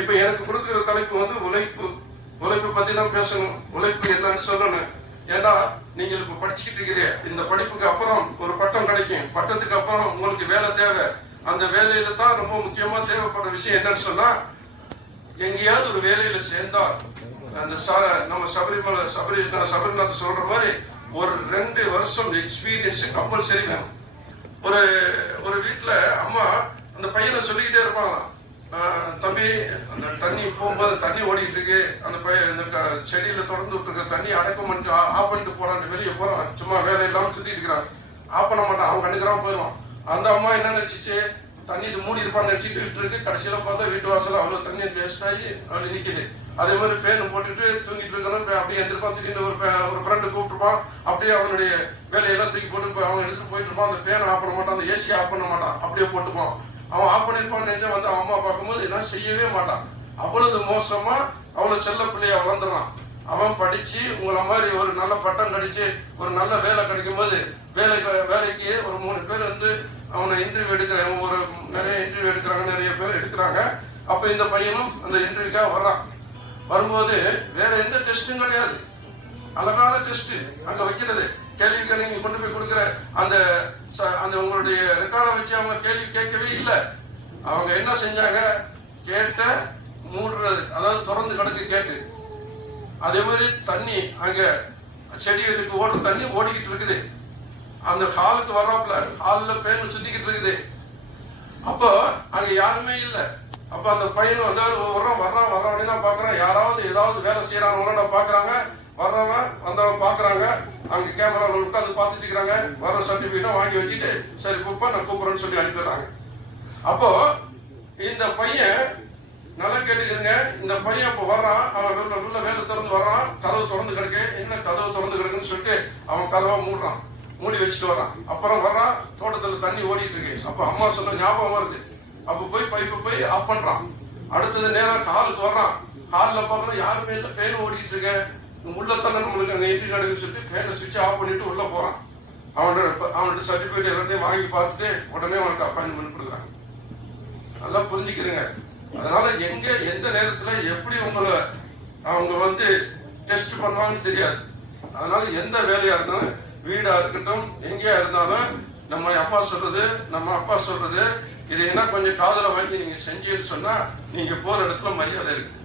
இப்ப எனக்கு கொடுக்கிற தலைப்பு வந்து உழைப்பு. உழைப்பு பத்தி தான் பேசணும். உழைப்பு என்னன்னு சொல்லணும். ஏன்னா நீங்க இப்ப படிச்சுக்கிட்டு இருக்கிறீங்க. இந்த படிப்புக்கு அப்புறம் ஒரு பட்டம் கிடைக்கும். பட்டத்துக்கு அப்புறம் உங்களுக்கு வேலை தேவை. அந்த வேலையில தான் ரொம்ப முக்கியமா தேவைப்படுற விஷயம் என்னன்னு சொன்னா, எங்கேயாவது ஒரு வேலையில சேர்ந்தா அந்த நம்ம சபரிநாத் சொல்ற மாதிரி ஒரு 2 வருஷம் எக்ஸ்பீரியன்ஸ் கம்பல்சரி வேணும். ஒரு வீட்டுல அம்மா அந்த பையனை சொல்லிக்கிட்டே இருப்பாங்க, தம்பி அந்த தண்ணி போகும்போது தண்ணி ஓடிட்டு இருக்கு, அந்த பையன் செடியில திறந்து விட்டுருக்க தண்ணி அடக்கம் பண்ணிட்டு ஆஃப் பண்ணிட்டு போறான், வெளியே போறான், சும்மா வேலை இல்லாம சுத்திட்டு இருக்கிறான், ஆஃப் பண்ண மாட்டான், அவன் கண்டுக்கிறான் போயிடுவான். அந்த அம்மா என்ன நினைச்சிச்சு, தண்ணி இது மூடி இருப்பான்னு நினைச்சிட்டு இருக்கு. கடைசியில பார்த்தா வீட்டு வாசல அவ்வளவு தண்ணி வேஸ்ட் ஆகி அப்படி நிக்குது. அதே மாதிரி ஃபேன் போட்டுட்டு தூங்கிட்டு இருக்கணும். அப்படியே எந்திருப்பான், திடீர்னு ஒரு ஃப்ரெண்டு கூப்பிட்டுருப்பான், அப்படியே அவனுடைய வேலையெல்லாம் தூக்கி போட்டு அவன் எடுத்துட்டு போயிட்டு இருப்பான். அந்த ஃபேன் ஆஃப் பண்ண மாட்டான், அந்த ஏசி ஆஃப் பண்ண மாட்டான், அப்படியே போட்டுப்பான். அவன் ஆஃப் பண்ணிருப்பான்னு நினைச்சா வந்து அவன் அம்மா பார்க்கும்போது என்ன செய்யவே மாட்டான். அவ்வளவு மோசமா அவ்வளவு செல்ல பிள்ளைய வளர்ந்துறான். அவன் படிச்சு உங்களை மாதிரி ஒரு நல்ல பட்டம் கிடைச்சு ஒரு நல்ல வேலை கிடைக்கும் போது வேலைக்கு ஒரு 3 பேர் வந்து அவனை இன்டர்வியூ எடுக்கிறாங்க. நிறைய இன்டர்வியூ எடுக்கிறாங்க, நிறைய பேர் எடுக்கிறாங்க. அப்ப இந்த பையனும் அந்த இன்டர்வியூக்காக வர்றான். வரும்போது வேற எந்த டெஸ்டும் கிடையாது, அழகான டெஸ்ட் அங்க வைக்கிறது. கேள்வி நீங்க கொண்டு போய் கொடுக்கிற அந்த உங்களுடைய ரெக்கார்டை வச்சு அவங்க கேள்வி கேட்கவே இல்லை. அவங்க என்ன செஞ்சாங்க, கேட்ட மூடுறது, அதாவது திறந்து கிடக்கு கேட்டு. அதே மாதிரி தண்ணி அங்க செடிகளுக்கு ஓடுற தண்ணி ஓடிக்கிட்டு இருக்குது. அந்த ஹாலுக்கு வர்றாப்புல ஹாலில் ஃபேன் சுத்திக்கிட்டு இருக்குது. அப்போ அங்க யாருமே இல்லை. அப்ப அந்த பையனும் வர்றான் பாக்குறான், யாராவது ஏதாவது வேலை செய்யறாங்க பாக்குறாங்க, வர்றவன் வந்தவன் பாக்குறாங்க. அங்க கேமரால உட்காந்து பாத்துட்டு இருக்கிறாங்க. வர்ற சர்டிபிகேட் வாங்கி வச்சுட்டு சரி கூப்பா நான் கூப்பிடுறேன்னு சொல்லி அனுப்பிடுறாங்க. அப்போ இந்த பையன் நல்லா கேட்டுக்கிறங்க, இந்த பையன் அப்ப வர்றான், அவன் உள்ள வேலை திறந்து வர்றான், கதவு திறந்து கிடக்கு. என்ன கதவு திறந்து கிடக்குன்னு சொல்லிட்டு அவன் கதவை மூடி வச்சுட்டு வர்றான். அப்புறம் வர்றான், தோட்டத்துல தண்ணி ஓடிட்டு இருக்கு. அப்ப அம்மா சொன்ன ஞாபகம் வருது. அப்ப போய் பைப்பு போய் ஆஃப் பண்றான். அடுத்தது நேரம் ஹாலுக்கு வர்றான். ஹாலில் பாக்குறோம் யாருமே இல்லை, ஃபேன் ஓடிட்டு இருக்க. உள்ள தண்ணி நம்மளுக்கு அங்க என்ட்ரி நடக்குன்னு சொல்லிட்டு ஃபேனை சுவிட்ச் ஆஃப் பண்ணிட்டு உள்ள போறான். அவனோட சர்டிபிகேட் எல்லாத்தையும் வாங்கி பார்த்துட்டு உடனே அவனுக்கு அப்பாயின்மெண்ட் கொடுக்குறாங்க. நல்லா புரிஞ்சுக்கிறேங்க. அதனால எந்த நேரத்துல எப்படி உங்களை அவங்க வந்து டெஸ்ட் பண்ணுவாங்கன்னு தெரியாது. அதனால எந்த வேலையா இருந்தாலும், வீடா இருக்கட்டும், எங்கேயா இருந்தாலும் நம்ம அப்பா சொல்றது இது என்ன கொஞ்சம் காதல வாங்கி நீங்க செஞ்சீங்கன்னு சொன்னா நீங்க போற இடத்துல மரியாதை இருக்கு.